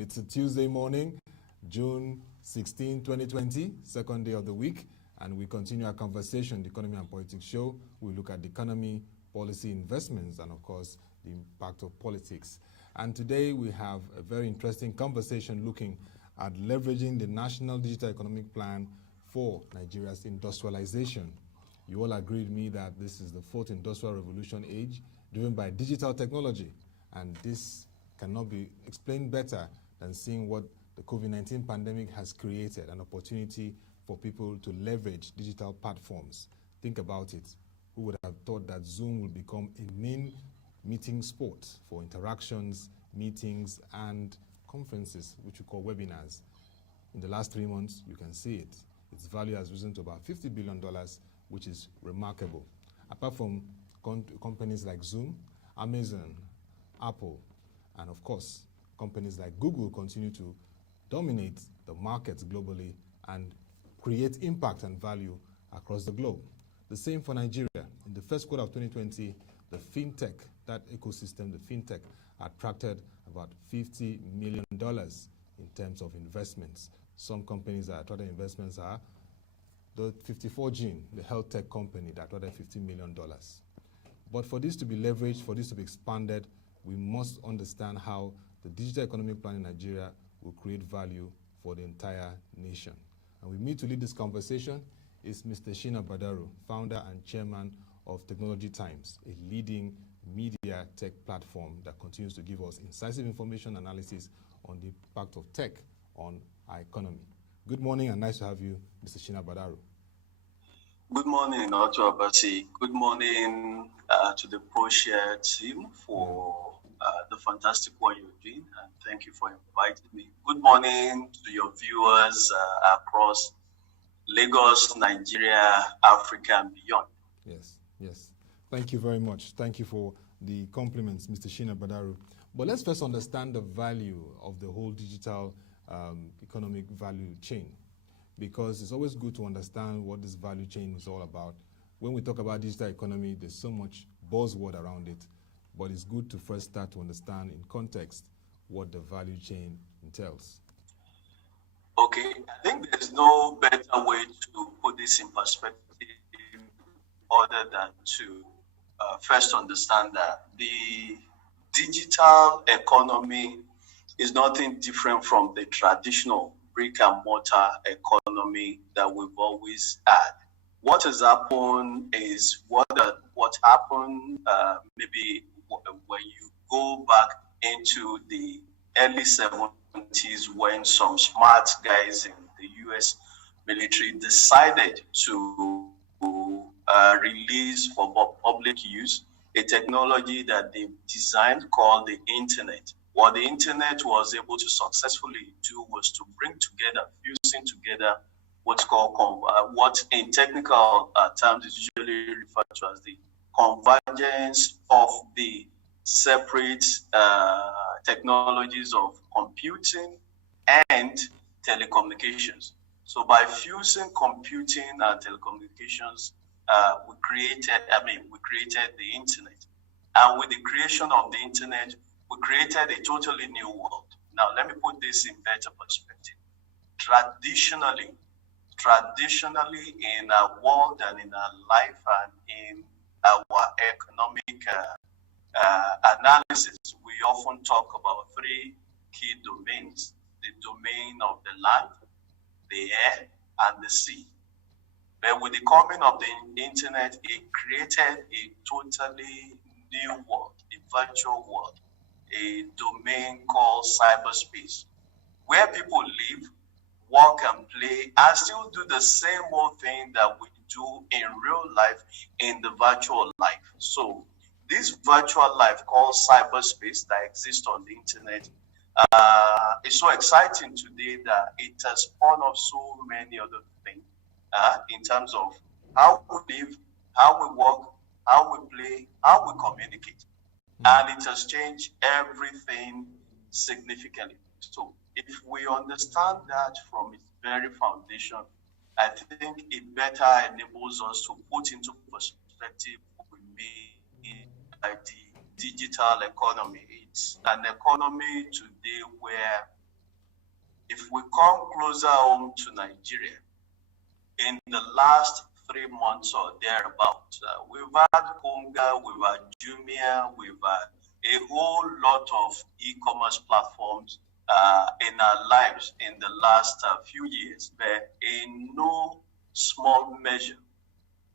It's a Tuesday morning, June 16, 2020, second day of the week, and we continue our conversation, the Economy and Politics show. We look at the economy, policy, investments, and of course, the impact of politics. And today we have a very interesting conversation looking at leveraging the National Digital Economic Plan for Nigeria's industrialization. You all agree with me that this is the fourth industrial revolution age driven by digital technology, and this cannot be explained better than seeing what the COVID-19 pandemic has created, an opportunity for people to leverage digital platforms. Think about it. Who would have thought that Zoom will become a main meeting spot for interactions, meetings, and conferences, which we call webinars? In the last 3 months, you can see it. Its value has risen to about $50 billion, which is remarkable. Apart from companies like Zoom, Amazon, Apple, and of course, companies like Google continue to dominate the markets globally and create impact and value across the globe. The same for Nigeria. In the first quarter of 2020, the fintech, that ecosystem, the fintech, attracted about $50 million in terms of investments. Some companies that attracted investments are the 54Gene, the health tech company that attracted $15 million. But for this to be leveraged, for this to be expanded, we must understand how the digital economic plan in Nigeria will create value for the entire nation. And with me to lead this conversation is Mr. Shina Badaru, founder and chairman of Technology Times, a leading media tech platform that continues to give us incisive information analysis on the impact of tech on our economy. Good morning and nice to have you, Mr. Shina Badaru. Good morning, Ottoabasi. Good morning to the ProShare team for the fantastic work you're doing, and thank you for inviting me. Good morning to your viewers across Lagos, Nigeria, Africa, and beyond. Yes. Thank you very much. Thank you for the compliments, Mr. Shina Badaru. But let's first understand the value of the whole digital economic value chain, because it's always good to understand what this value chain is all about. When we talk about digital economy, there's so much buzzword around it, but it's good to first start to understand in context what the value chain entails. Okay, I think there's no better way to put this in perspective other than to first understand that the digital economy is nothing different from the traditional brick and mortar economy that we've always had. What has happened is what happened maybe when you go back into the early 70s, when some smart guys in the US military decided to release for public use a technology that they designed called the internet. What the internet was able to successfully do was to bring together, fusing together what's called, what in technical terms is usually referred to as the convergence of the separate technologies of computing and telecommunications. So by fusing computing and telecommunications, we created the internet. And with the creation of the internet, we created a totally new world. Now, let me put this in better perspective. Traditionally, in our world and in our life and in our economic analysis, we often talk about three key domains: the domain of the land, the air, and the sea. But with the coming of the internet, it created a totally new world, a virtual world, a domain called cyberspace, where people live, work, and play, and still do the same old thing that we do in real life in the virtual life. So this virtual life called cyberspace that exists on the internet is so exciting today that it has spawned off so many other things in terms of how we live, how we work, how we play, how we communicate. And it has changed everything significantly. So if we understand that from its very foundation, I think it better enables us to put into perspective what we mean by the digital economy. It's an economy today where we come closer home to Nigeria, in the last 3 months or thereabout, we've had Konga, we've had Jumia, we've had a whole lot of e-commerce platforms in our lives in the last few years, but in no small measure,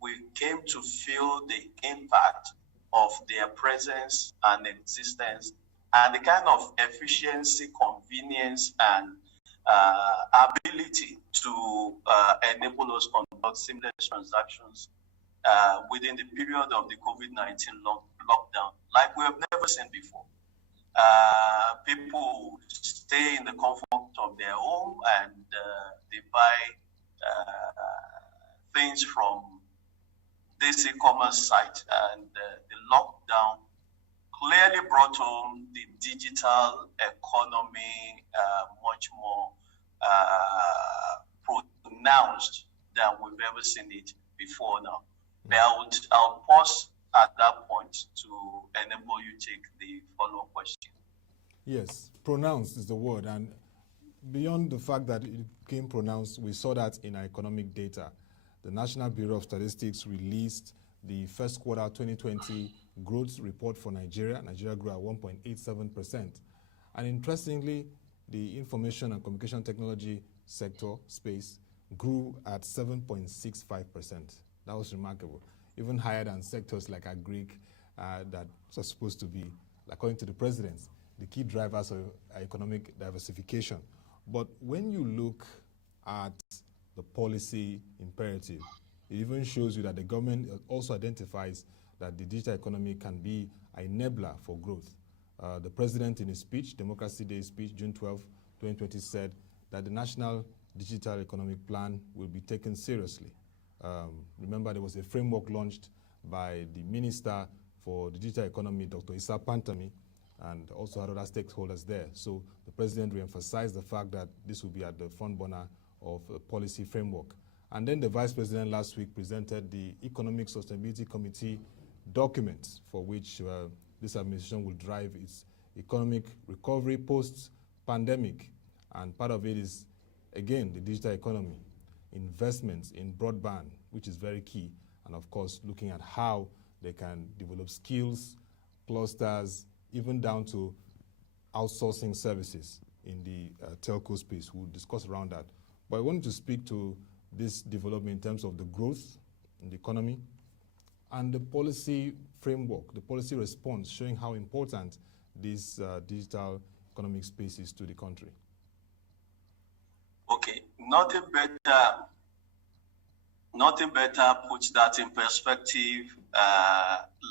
we came to feel the impact of their presence and existence and the kind of efficiency, convenience, and ability to enable us to conduct seamless transactions within the period of the COVID-19 lockdown, like we have never seen before. People stay in the comfort of their home and they buy things from this e-commerce site, and the lockdown clearly brought home the digital economy much more pronounced than we've ever seen it before now. But I'll pause at that point to enable you take the follow-up question. Yes, pronounced is the word, and beyond the fact that it became pronounced, we saw that in our economic data. The National Bureau of Statistics released the first quarter 2020 growth report for Nigeria. Nigeria grew at 1.87%. And interestingly, the information and communication technology sector space grew at 7.65%. That was remarkable, even higher than sectors like agri that are supposed to be, according to the president, the key drivers of economic diversification. But when you look at the policy imperative, it even shows you that the government also identifies that the digital economy can be an enabler for growth. The president in his speech, Democracy Day speech, June 12, 2020, said that the National Digital Economic Plan will be taken seriously. Remember, there was a framework launched by the Minister for the Digital Economy, Dr. Issa Pantami, and also had other stakeholders there. So the president re-emphasized the fact that this will be at the front burner of a policy framework. And then the vice president last week presented the Economic Sustainability Committee document for which this administration will drive its economic recovery post-pandemic. And part of it is, again, the digital economy, investments in broadband, which is very key, and of course, looking at how they can develop skills, clusters, even down to outsourcing services in the telco space. We'll discuss around that. But I wanted to speak to this development in terms of the growth in the economy and the policy framework, the policy response, showing how important this digital economic space is to the country. Okay, nothing better puts that in perspective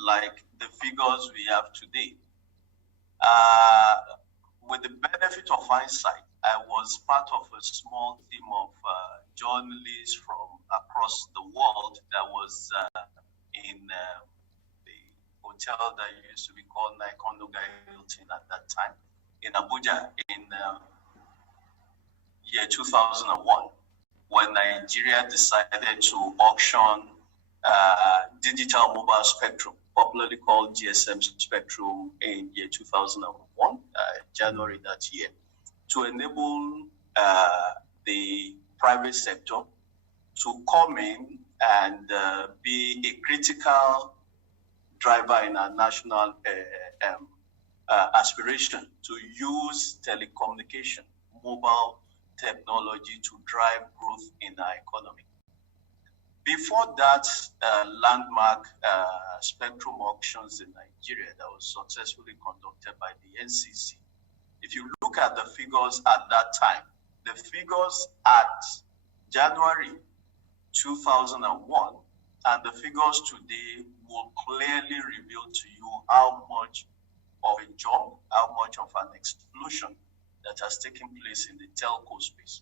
like the figures we have today. With the benefit of hindsight, I was part of a small team of journalists from across the world that was in the hotel that used to be called Naikondo Hilton at that time in Abuja in year 2001, when Nigeria decided to auction digital mobile spectrum, popularly called GSM spectrum, in year 2001, January that year, to enable the private sector to come in and be a critical driver in our national aspiration to use telecommunication, mobile technology to drive growth in our economy. Before that landmark spectrum auctions in Nigeria that was successfully conducted by the NCC, if you look at the figures at that time, the figures at January 2001 and the figures today will clearly reveal to you how much of a jump, how much of an explosion that has taken place in the telco space.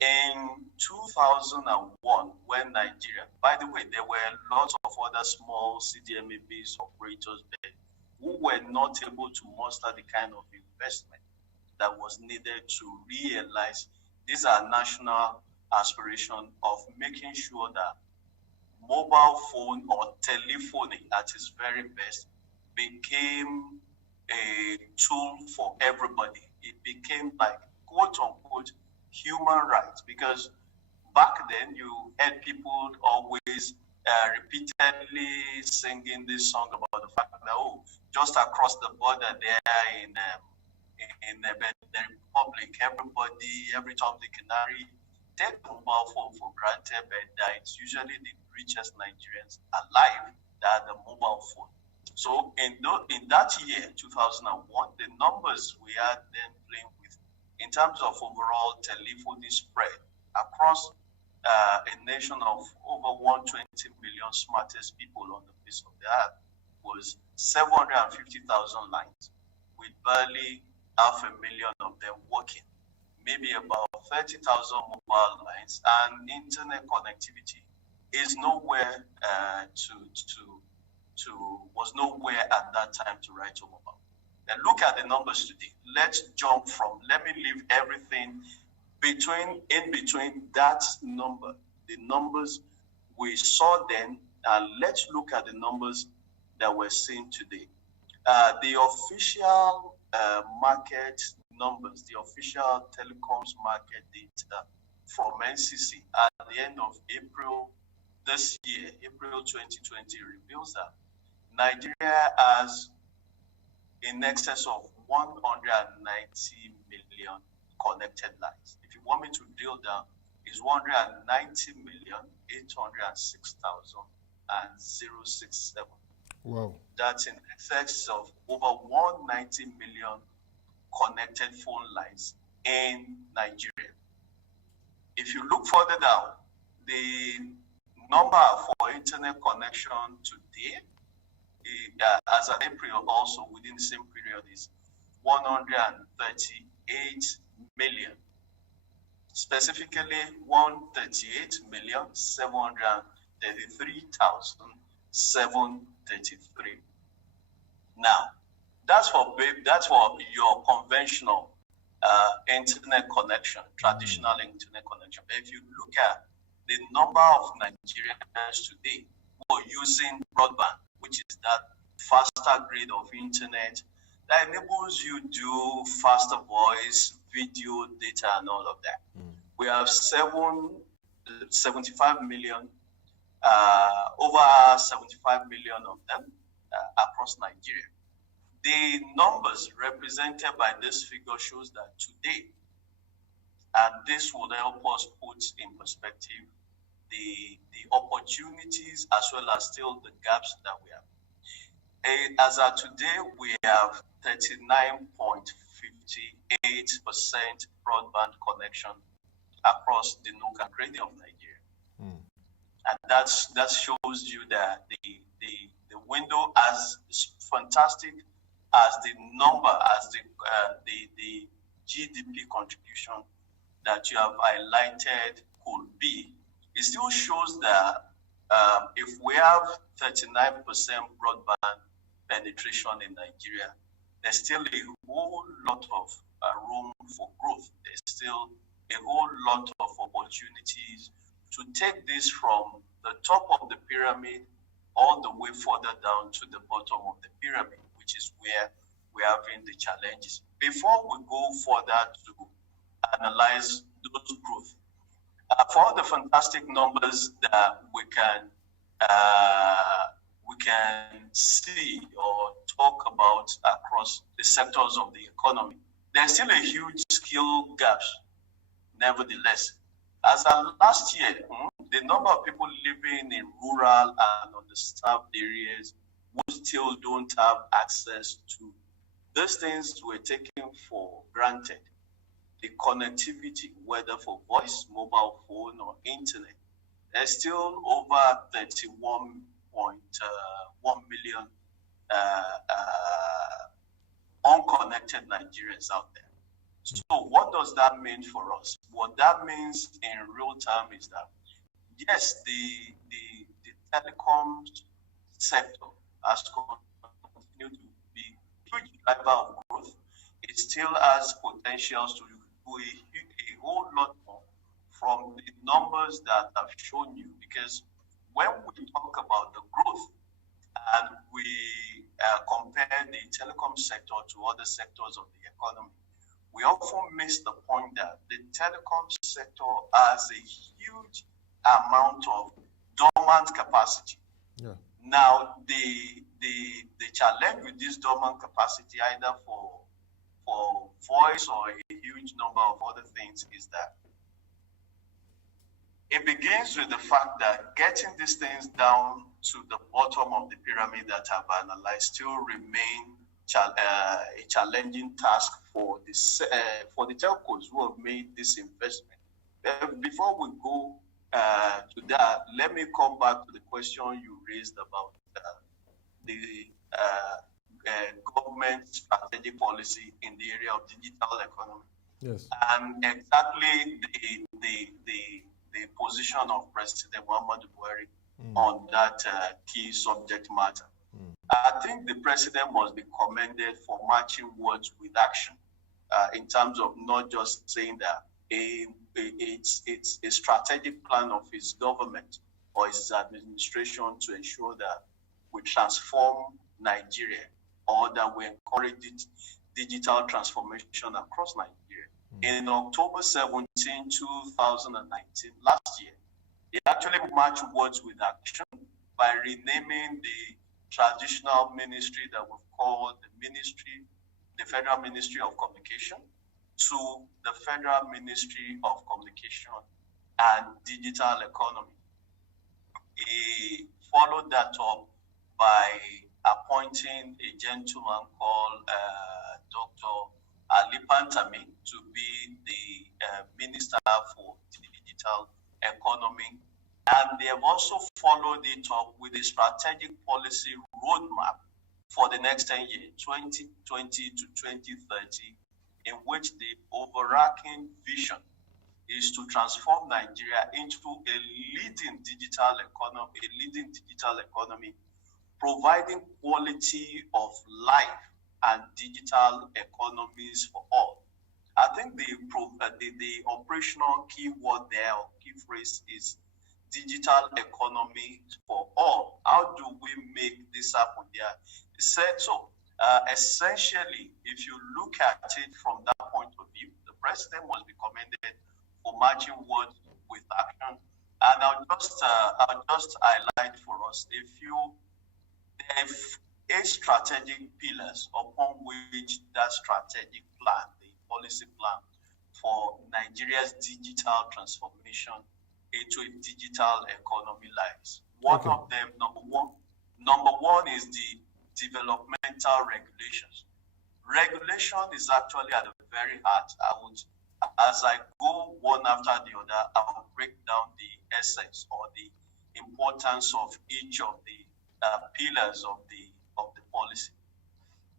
In 2001, when Nigeria, by the way, there were lots of other small CDMA-based operators there who were not able to muster the kind of investment that was needed to realize this is our national aspiration of making sure that mobile phone or telephony at its very best became a tool for everybody. It became like, quote unquote, human rights, because back then you had people always repeatedly singing this song about the fact that, oh, just across the border there in the Republic, every Tom, Dick, and Harry take the mobile phone for granted, but it's usually the richest Nigerians alive that have the mobile phone. So in that year, 2001, the numbers we had then playing with in terms of overall telephony spread across a nation of over 120 million smartest people on the face of the earth was 750,000 lines, with barely 500,000 of them working, maybe about 30,000 mobile lines, and internet connectivity is nowhere was nowhere at that time to write home about. Then look at the numbers today. Let me leave everything in between that number, the numbers we saw then, and let's look at the numbers that we're seeing today. The official market numbers, the official telecoms market data from NCC at the end of April this year, April 2020, reveals that Nigeria has in excess of 190 million connected lines. If you want me to drill down, it's 190,806,067. Wow. That's in excess of over 190 million connected phone lines in Nigeria. If you look further down, the number for internet connection today, as of April also within the same period, is 138 million. Specifically, 138,733,733. Now, that's for your conventional internet connection, traditional internet connection. But if you look at the number of Nigerians today who are using broadband, which is that faster grade of internet that enables you to do faster voice, video, data, and all of that. We have 75 million, over 75 million of them across Nigeria. The numbers represented by this figure shows that today, and this will help us put in perspective the opportunities as well as still the gaps that we have. As of today, we have 39.58% broadband connection across the nook and cranny of Nigeria. And that shows you that the window, as fantastic as the number, as the GDP contribution that you have highlighted could be, it still shows that if we have 39% broadband penetration in Nigeria, there's still a whole lot of room for growth. There's still a whole lot of opportunities to take this from the top of the pyramid all the way further down to the bottom of the pyramid, which is where we're having the challenges. Before we go further to analyze those growth, for the fantastic numbers that we can see or talk about across the sectors of the economy, there's still a huge skill gap. Nevertheless, as of last year, the number of people living in rural and underserved areas who still don't have access to those things we're taking for granted, the connectivity, whether for voice, mobile phone, or internet, there's still over 31.1 million unconnected Nigerians out there. So what does that mean for us? What that means in real time is that, yes, the telecoms sector has continued to be a huge driver of growth. It still has potentials to do a whole lot more from the numbers that I've shown you, because when we talk about the growth and we compare the telecom sector to other sectors of the economy, we often miss the point that the telecom sector has a huge amount of dormant capacity. Yeah. Now, the challenge with this dormant capacity, either for voice or a huge number of other things, is that it begins with the fact that getting these things down to the bottom of the pyramid that I've analyzed still remain a challenging task for the telcos who have made this investment. Before we go to that, let me come back to the question you raised about the government strategic policy in the area of digital economy. Yes. And exactly the position of President Muhammadu Buhari on that key subject matter. I think the president must be commended for matching words with action in terms of not just saying that it's a strategic plan of his government or his administration to ensure that we transform Nigeria or that we encourage digital transformation across Nigeria. In October 17, 2019, last year, he actually matched words with action by renaming the traditional ministry that we've called the Federal Ministry of Communication, to the Federal Ministry of Communication and Digital Economy. He followed that up by appointing a gentleman called Dr. Ali Pantami to be the Minister for Digital Economy. And they have also followed it up with a strategic policy roadmap for the next 10 years, 2020 to 2030, in which the overarching vision is to transform Nigeria into a leading digital economy, providing quality of life and digital economies for all. I think the operational key word there, or key phrase, is digital economy for all. How do we make this happen there? He said so. Essentially, if you look at it from that point of view, the president must be commended for matching words with action. And I'll just highlight for us there are 8 strategic pillars upon which that strategic plan, the policy plan for Nigeria's digital transformation into a digital economy lies. One of them, number one is the developmental regulations. Regulation is actually at the very heart. As I go one after the other, I will break down the essence or the importance of each of the pillars of the policy.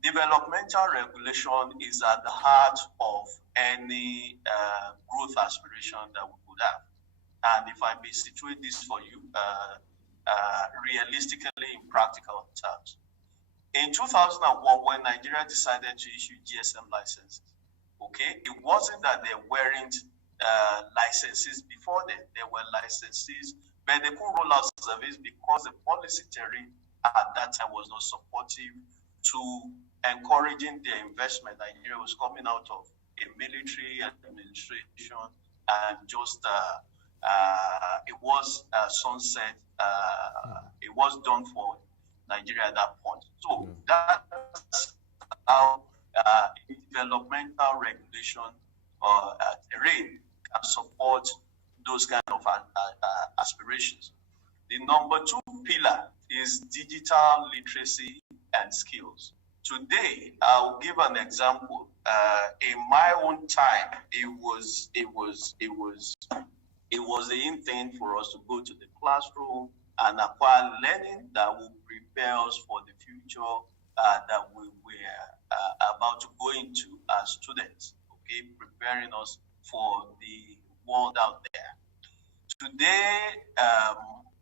Developmental regulation is at the heart of any growth aspiration that we could have. And if I may situate this for you realistically in practical terms. In 2001, when Nigeria decided to issue GSM licenses, it wasn't that there weren't licenses before then. There were licenses, but they couldn't roll out service because the policy terrain at that time was not supportive to encouraging their investment. Nigeria was coming out of a military administration, and just it was sunset. It was done for Nigeria at that point. So that's how developmental regulation terrain can support those kind of aspirations. The number 2 pillar is digital literacy and skills. Today, I'll give an example. In my own time, it was the in thing for us to go to the classroom and acquire learning that will prepare us for the future that we were about to go into as students, preparing us for the world out there. Today,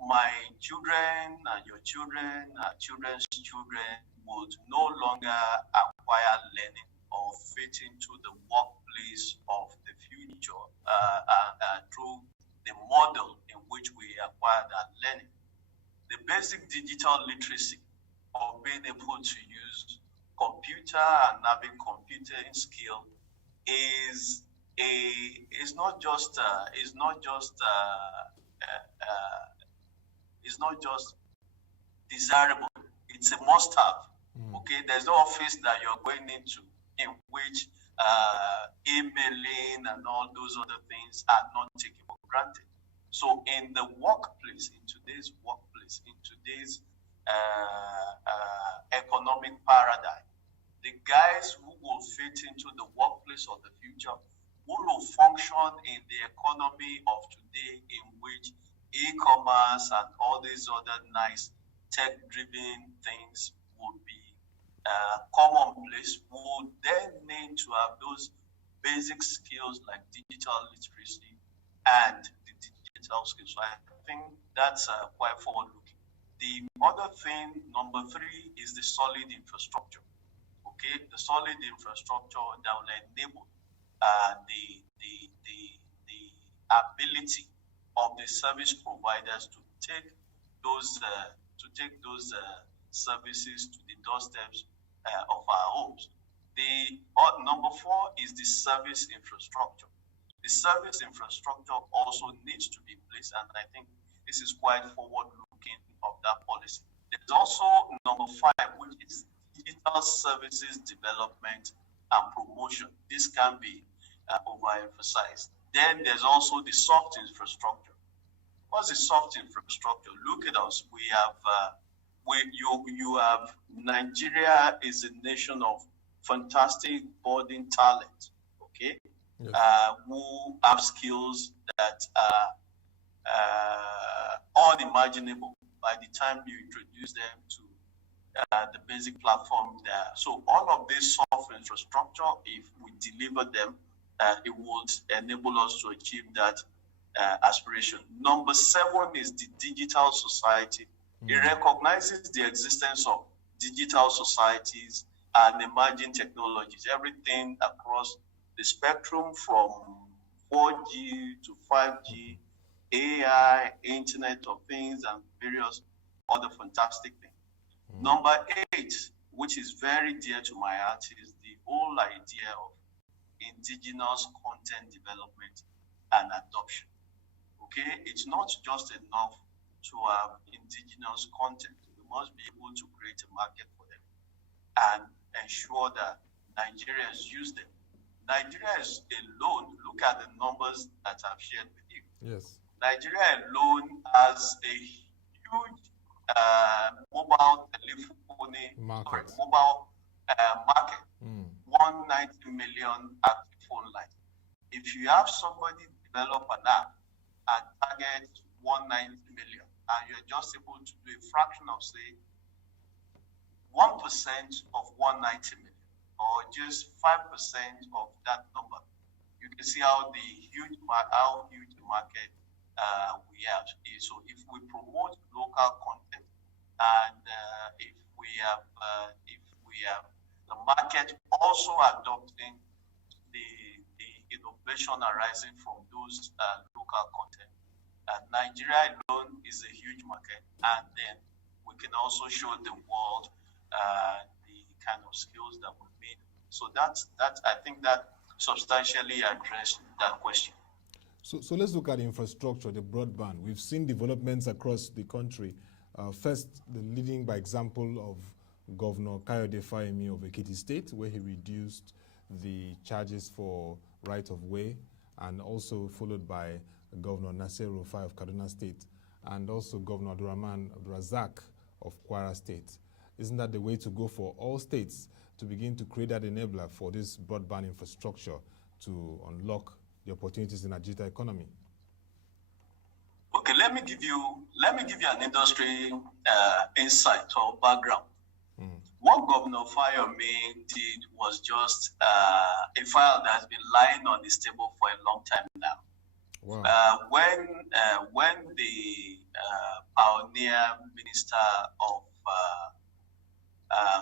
my children and your children, children's children would no longer acquire learning or fit into the workplace of the future through the model in which we acquire that learning. The basic digital literacy of being able to use computer and having computing skill is is not just desirable. It's a must-have. Okay, there's no office that you're going into in which emailing and all those other things are not taken for granted. So in the workplace, in today's economic paradigm, the guys who will fit into the workplace of the future, who will function in the economy of today, in which e-commerce and all these other nice tech-driven things would be commonplace, would then need to have those basic skills like digital literacy and the digital skills. So I think that's quite forward-looking. The other thing, number 3, is the solid infrastructure. Okay, the solid infrastructure that will enable the ability of the service providers to take those services to the doorsteps of our homes. The number 4 is the service infrastructure. The service infrastructure also needs to be placed, and I think this is quite forward-looking of that policy. There's also number 5, which is digital services development and promotion. This can be overemphasized. Then there's also the soft infrastructure. What's the soft infrastructure? Look at us. We have, you have, Nigeria is a nation of fantastic budding talent, okay? Yes. Who have skills that are unimaginable by the time you introduce them to the basic platform there. So all of this soft infrastructure, if we deliver them, it would enable us to achieve that aspiration. Number 7 is the digital society. It recognizes the existence of digital societies and emerging technologies, everything across the spectrum from 4G to 5G, AI, Internet of Things, and various other fantastic things. Number 8, which is very dear to my heart, is the whole idea of indigenous content development and adoption. Okay, it's not just enough to have indigenous content. We must be able to create a market for them and ensure that Nigerians use them. Nigeria is alone, look at the numbers that I've shared with you. Yes. Nigeria alone has a huge mobile telephony market. 190 million active phone lines. If you have somebody develop an app and target 190 million, and you're just able to do a fraction of, say, 1% of 190 million, or just 5% of that number, you can see how huge the market we have. So if we promote local content, and if we have the market also adopting the innovation arising from those local content, Nigeria alone is a huge market, and then we can also show the world the kind of skills that we need. So that's I think that substantially addressed that question. So let's look at infrastructure, the broadband. We've seen developments across the country. First, the leading by example of Governor Kayode Fayemi of Ekiti State, where he reduced the charges for right-of-way, and also followed by Governor Nasir El-Rufai of Kaduna State, and also Governor Abdulrahman Abdulrazaq of Kwara State. Isn't that the way to go for all states, to begin to create that enabler for this broadband infrastructure to unlock the opportunities in the digital economy? Okay, let me give you an industry insight or background. What Governor Fayemi did was just a file that has been lying on his table for a long time now. Wow. When the pioneer minister of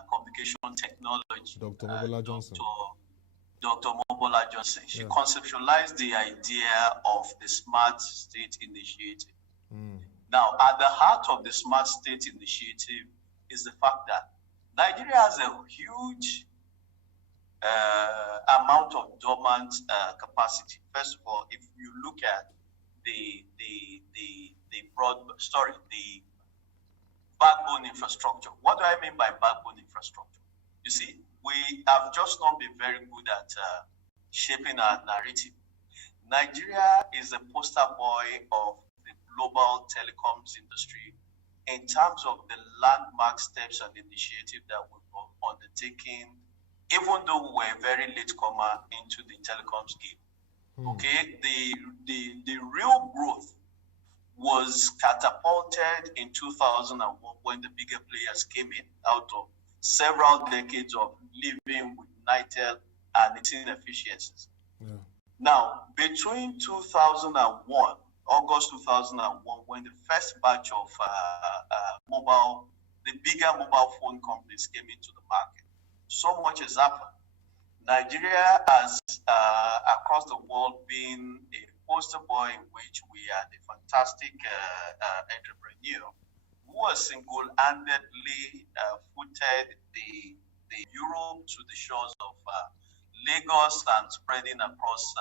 communication technology, Dr. Mobola Johnson, Dr. Mobola Johnson, she conceptualized the idea of the Smart State Initiative. Now, at the heart of the Smart State Initiative is the fact that Nigeria has a huge amount of dormant capacity. First of all, if you look at the backbone infrastructure. What do I mean by backbone infrastructure? You see, we have just not been very good at shaping our narrative. Nigeria is a poster boy of the global telecoms industry in terms of the landmark steps and initiatives that we've undertaken, even though we were a very latecomer into the telecoms game. Okay, the real growth was catapulted in 2001 when the bigger players came in out of several decades of living with NITEL and its inefficiencies. Yeah. Now, between 2001, August 2001, when the first batch of the bigger mobile phone companies came into the market, so much has happened. Nigeria has, across the world, been a poster boy in which we are the fantastic entrepreneur who has single-handedly footed the Europe to the shores of Lagos and spreading across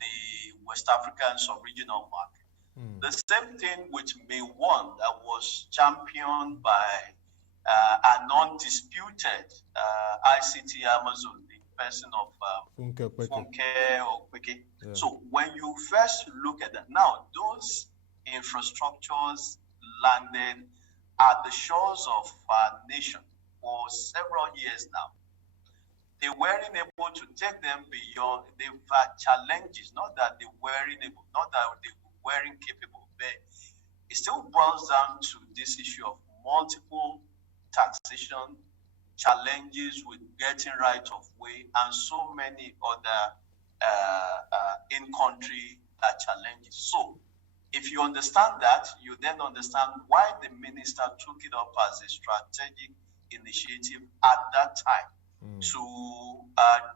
the West African sub-regional market. The same thing with May 1 that was championed by an undisputed ICT Amazon, the person of Funke Okweke. Yeah. So when you first look at that, now those infrastructures landed at the shores of our nation for several years now. They weren't able to take them beyond. They've had challenges, not that they weren't able, not that they weren't capable, but it still boils down to this issue of multiple taxation, challenges with getting right of way, and so many other in-country challenges. So if you understand that, you then understand why the minister took it up as a strategic initiative at that time to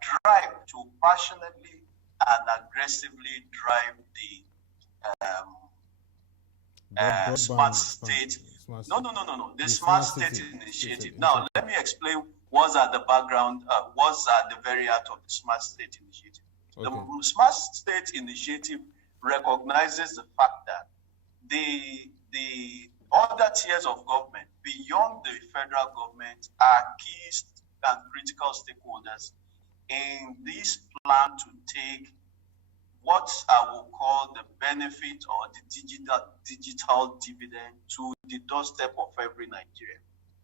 drive, to passionately and aggressively drive the smart state. The smart state initiative. Now, let me explain what's at the background, what's at the very heart of the smart state initiative. Okay. The smart state initiative recognizes the fact that the other tiers of government beyond the federal government are key and critical stakeholders in this plan to take what I will call the benefit or the digital dividend to the doorstep of every Nigerian.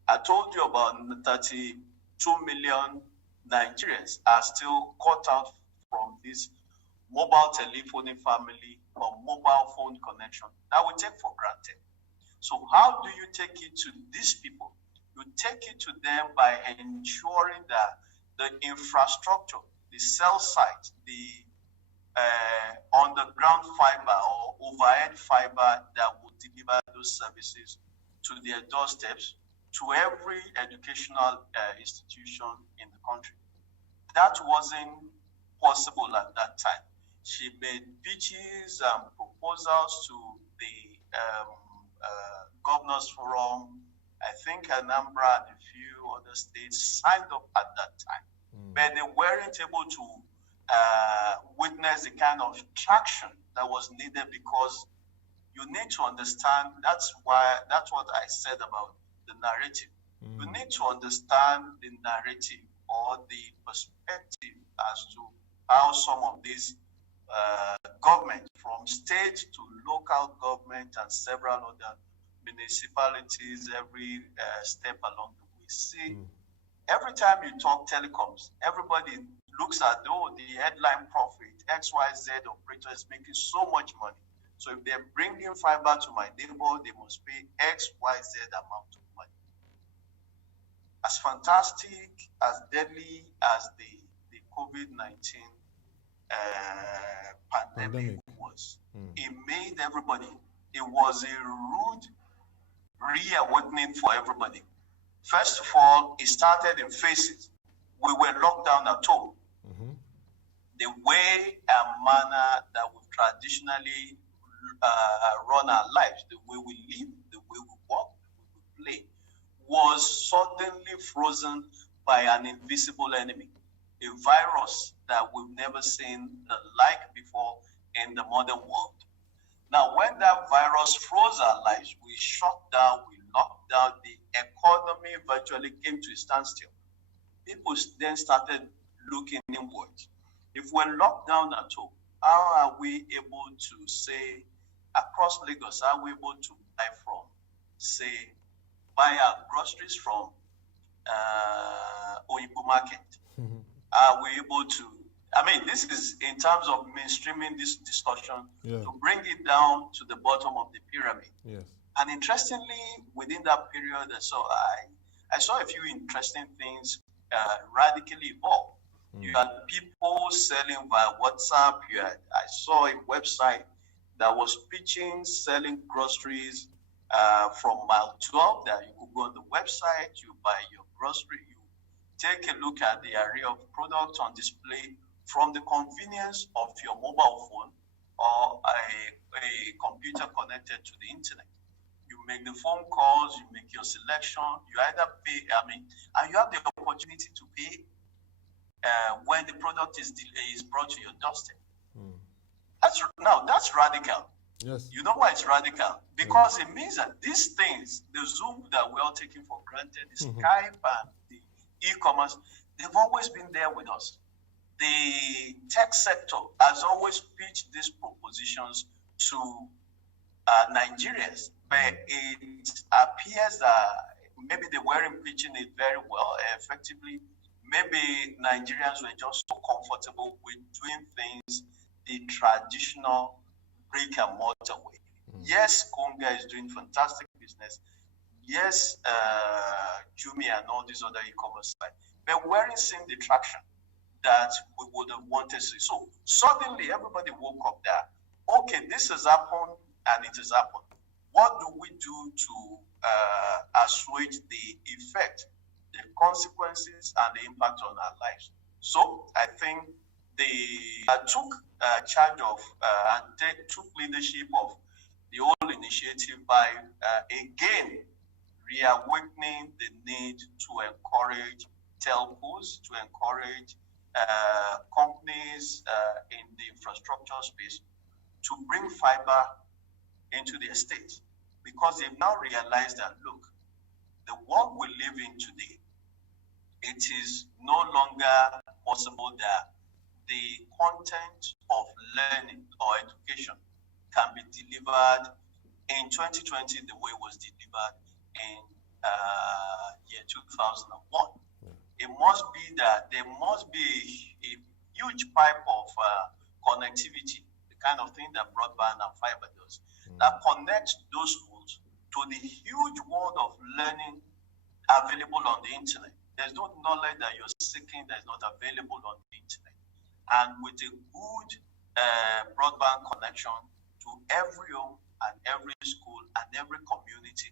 I told you about 32 million Nigerians are still cut out from this mobile telephony family or mobile phone connection that we take for granted. So how do you take it to these people? You take it to them by ensuring that the infrastructure, the cell site, the underground fiber or overhead fiber that will deliver those services to their doorsteps, to every educational institution in the country. That wasn't possible at that time. She made pitches and proposals to the Governors Forum. I think Anambra and a few other states signed up at that time, but they weren't able to witness the kind of traction that was needed, because you need to understand, that's what I said about the narrative. You need to understand the narrative or the perspective as to how some of these government, from state to local government and several other municipalities, every step along the way. See, every time you talk telecoms, everybody looks at, the headline profit, XYZ operator is making so much money. So if they're bringing fiber to my neighbor, they must pay XYZ amount of money. As fantastic, as deadly as the COVID-19 pandemic was, it made everybody, it was a rude reawakening for everybody. First of all, it started in phases. We were locked down at home. The way and manner that we traditionally run our lives, the way we live, the way we walk, the way we play, was suddenly frozen by an invisible enemy. a virus that we've never seen the like before in the modern world. Now, when that virus froze our lives, we shut down, we locked down, the economy virtually came to a standstill. People then started looking inward. If we're locked down at home, how are we able to say, across Lagos, are we able to buy from, say, buy our groceries from Oyibo Market? Are we able to, I mean, this is in terms of mainstreaming this discussion to bring it down to the bottom of the pyramid. Yes. And interestingly, within that period, I saw a few interesting things radically evolve. You had people selling via WhatsApp. I saw a website that was pitching, selling groceries from mile 12, that you could go on the website, you buy your grocery, you take a look at the array of products on display from the convenience of your mobile phone or a computer connected to the internet. You make the phone calls, you make your selection, you either pay, and you have the opportunity to pay when the product is brought to your doorstep. That's radical. Yes. You know why it's radical? Because it means that these things, the Zoom that we're all taking for granted, the Skype and the e-commerce, they've always been there with us. The tech sector has always pitched these propositions to Nigerians, but it appears that maybe they weren't pitching it very well, effectively. Maybe Nigerians were just so comfortable with doing things the traditional brick and mortar way. Yes, Konga is doing fantastic business. Yes, Jumia and all these other e-commerce sites, but we weren't seeing the traction that we would have wanted to see. So suddenly everybody woke up that, okay, this has happened and it has happened. What do we do to assuage the effect, the consequences, and the impact on our lives? So I think they took charge of and took leadership of the whole initiative by again reawakening the need to encourage telcos, to encourage companies in the infrastructure space to bring fiber into the estate, because they've now realized that, look, the world we live in today, it is no longer possible that the content of learning or education can be delivered in 2020 the way it was delivered in year 2001. It must be that there must be a huge pipe of connectivity, the kind of thing that broadband and fiber does, that connects those schools to the huge world of learning available on the internet. There's no knowledge that you're seeking that is not available on the internet. And with a good broadband connection to every home and every school and every community,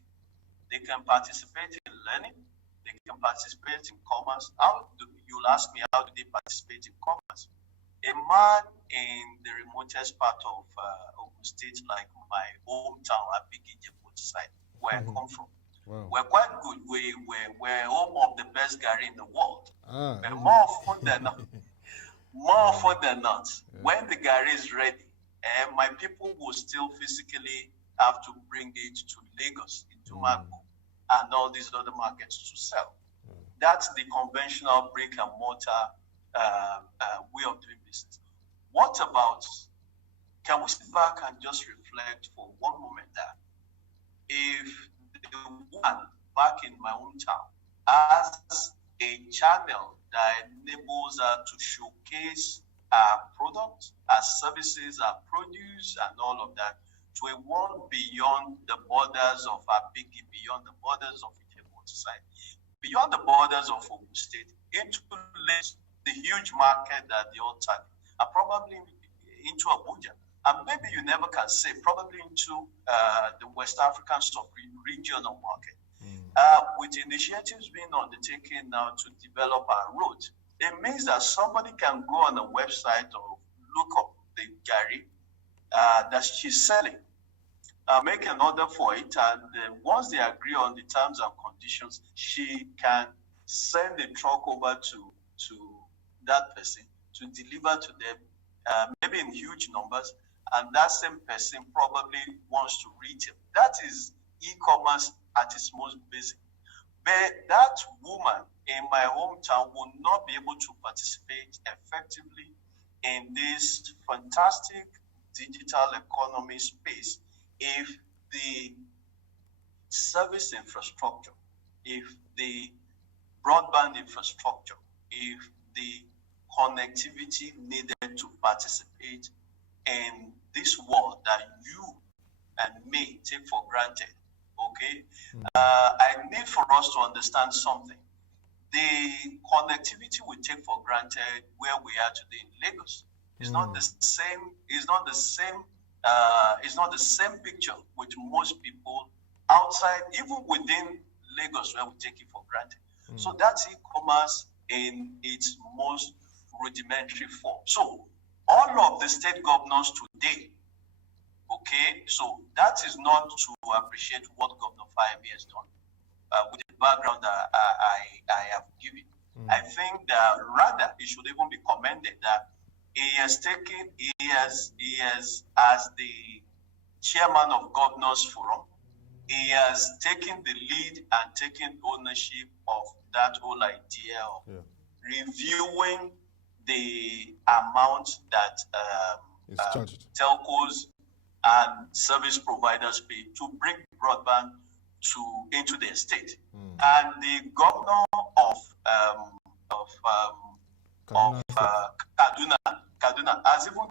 they can participate in learning, they can participate in commerce. You'll ask me, how do they participate in commerce? A man in the remotest part of Ogun State, like my hometown, Abigi side, where I come from, we're quite good. We're home of the best Gary in the world. But more often than not, when the Gary is ready, my people will still physically have to bring it to Lagos, into Magbo, and all these other markets to sell. That's the conventional brick and mortar way of doing business. What about, can we sit back and just reflect for one moment that if the one back in my hometown has a channel that enables her to showcase our products, our services, our produce, and all of that to a world beyond the borders of our Bigi, beyond the borders of society, beyond the borders of Ogun State, into the huge market that they all target, and probably into Abuja. And maybe you never can say, probably into the West African regional market. With initiatives being undertaken now to develop our roads, it means that somebody can go on a website or look up the Gary that she's selling, make an order for it, and once they agree on the terms and conditions, she can send the truck over to that person to deliver to them, maybe in huge numbers, and that same person probably wants to retail. That is e-commerce at its most basic. But that woman in my hometown will not be able to participate effectively in this fantastic digital economy space if the service infrastructure, if the broadband infrastructure, if the connectivity needed to participate in this world that you and me take for granted, okay? I need for us to understand something. The connectivity we take for granted where we are today in Lagos is not the same. It's not the same. It's not the same picture with most people outside, even within Lagos, where we take it for granted. So that's e-commerce in its most rudimentary form. So all of the state governors today, okay, so that is not to appreciate what Governor Fayemi has done with the background that I have given. I think that rather it should even be commended that he has, as the chairman of Governors Forum, he has taken the lead and taken ownership of that whole idea of reviewing the amount that telcos and service providers pay to bring broadband into their state. And the governor of Kaduna has even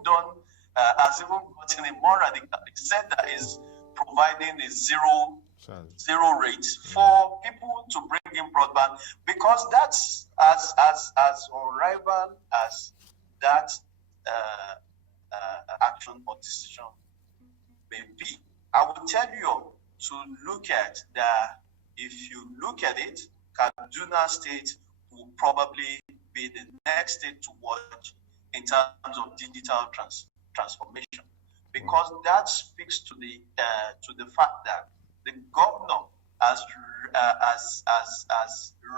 gotten it more radical. He said that he's providing a zero rate for people to bring in broadband, because that's as unrivaled as that action or decision may be. I will tell you to look at that. If you look at it, Kaduna State will probably be the next state to watch in terms of digital transformation, because that speaks to the fact that the governor has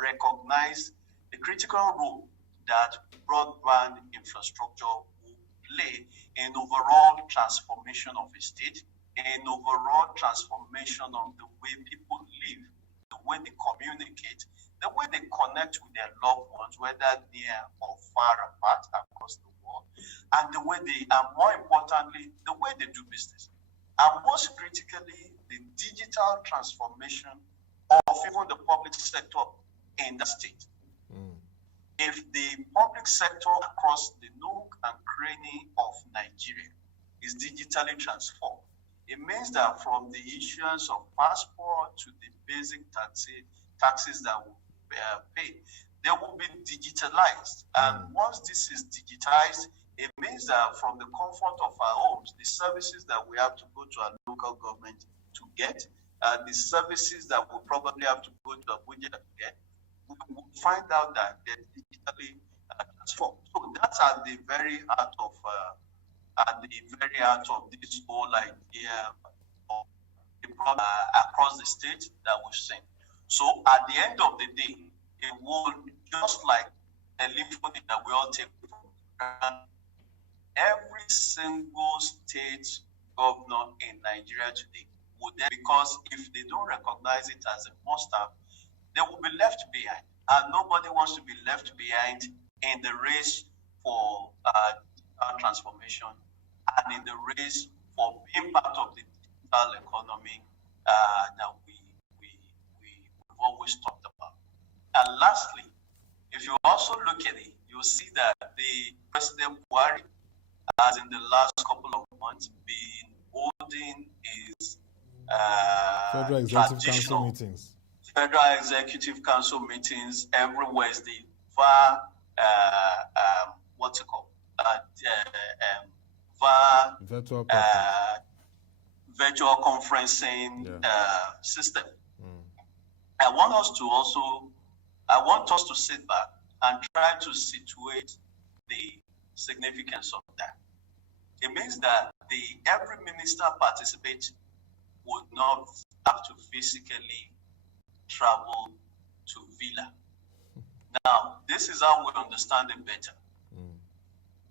recognized the critical role that broadband infrastructure will play in overall transformation of a state, in overall transformation of the way people live, the way they communicate, the way they connect with their loved ones, whether near or far apart across the world, and the way and more importantly, the way they do business. And most critically, the digital transformation of even the public sector in the state. If the public sector across the nook and cranny of Nigeria is digitally transformed, it means that from the issuance of passport to the basic taxes that we pay, they will be digitalized. And once this is digitized, it means that from the comfort of our homes, the services that we have to go to our local government to get, the services that we probably have to go to Abuja to get, we will find out that they're digitally transformed. So that's at the very heart of this whole idea of the problem across the state that we've seen. So at the end of the day, it will, just like a telephone that we all take for granted, every single state governor in Nigeria today would then, because if they don't recognize it as a must-have, they will be left behind. And nobody wants to be left behind in the race for transformation and in the race for being part of the digital economy that we've always talked about. And lastly, if you also look at it, you'll see that the President Kwara has in the last couple of months been holding his Federal Executive Council meetings. Federal Executive Council meetings every Wednesday via virtual conferencing system. I want us to sit back and try to situate the significance of that. It means that every minister participates would not have to physically travel to Villa. Now, this is how we understand it better.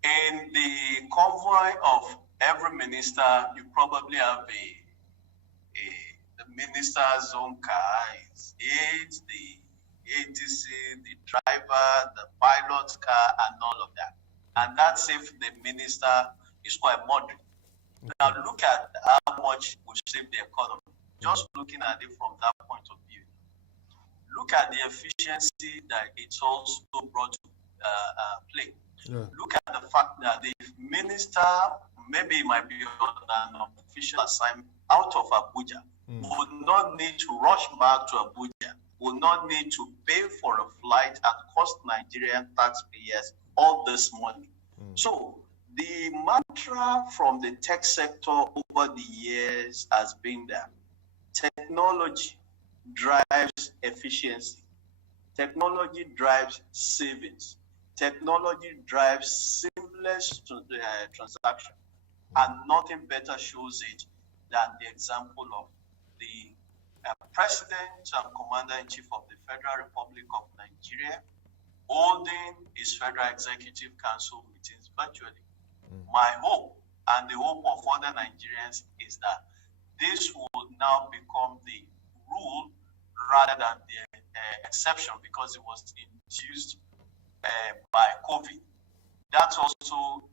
In the convoy of every minister, you probably have the minister's own car, his aides, the ATC, the driver, the pilot's car, and all of that. And that's if the minister is quite moderate. Now look at how much we save the economy. Just looking at it from that point of view. Look at the efficiency that it's also brought to play. Yeah. Look at the fact that the minister, maybe it might be on an official assignment out of Abuja, would not need to rush back to Abuja, would not need to pay for a flight and cost Nigerian taxpayers all this money. So the mantra from the tech sector over the years has been that technology drives efficiency, technology drives savings, technology drives seamless transaction, and nothing better shows it than the example of the President and Commander-in-Chief of the Federal Republic of Nigeria holding his Federal Executive Council meetings virtually. My hope and the hope of other Nigerians is that this will now become the rule rather than the exception, because it was induced by COVID. That's also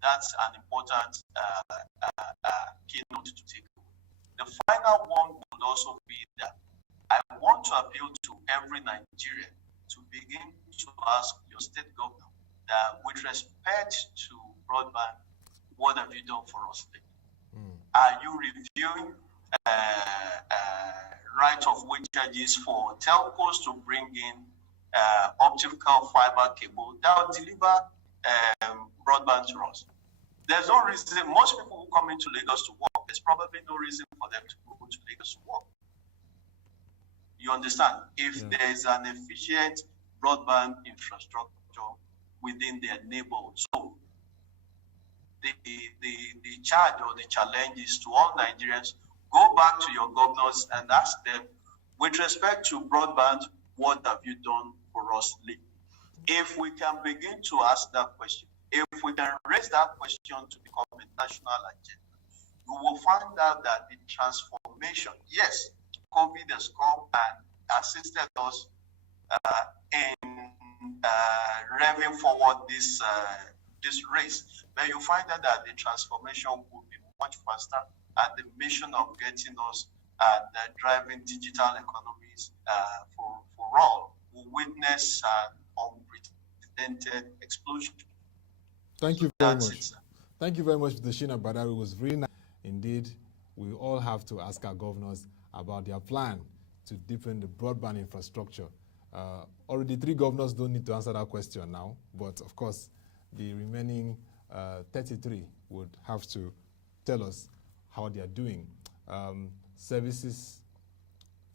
that's an important keynote to take away. The final one would also be that I want to appeal to every Nigerian to begin to ask your state governor that with respect to broadband, what have you done for us today? Are you reviewing right-of-way charges for telcos to bring in optical fiber cable that will deliver broadband to us? There's no reason. Most people who come into Lagos to work, there's probably no reason for them to go to Lagos to work. You understand? If there is an efficient broadband infrastructure within their neighborhood. So the charge or the challenge is to all Nigerians, go back to your governors and ask them, with respect to broadband, what have you done for us lately? If we can begin to ask that question, if we can raise that question to become a national agenda, you will find out that the transformation, yes, COVID has come and assisted us in revving forward this race, but you find out that the transformation will be much faster, and the mission of getting us and driving digital economies for all will witness an unprecedented explosion. Thank you very much. Thank you very much, Mr. Shina Badaru. It was really nice. Indeed, we all have to ask our governors about their plan to deepen the broadband infrastructure. Already 3 governors don't need to answer that question now, but of course, the remaining 33 would have to tell us how they are doing. Services,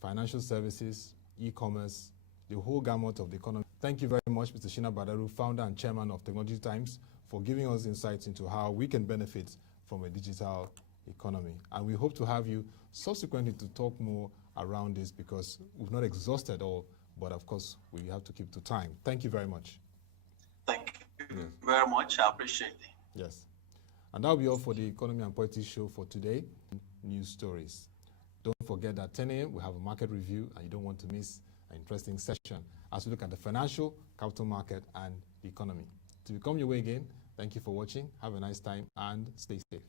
financial services, e-commerce, the whole gamut of the economy. Thank you very much, Mr. Shina Badaru, founder and chairman of Technology Times, for giving us insights into how we can benefit from a digital economy. And we hope to have you subsequently to talk more around this, because we've not exhausted all, but of course we have to keep to time. Thank you very much. Thank you very much. I appreciate it. Yes. And that'll be all for the Economy and Politics show for today. News stories. Don't forget that 10 a.m. we have a market review, and you don't want to miss an interesting session as we look at the financial, capital market, and the economy. To come your way again, thank you for watching. Have a nice time and stay safe.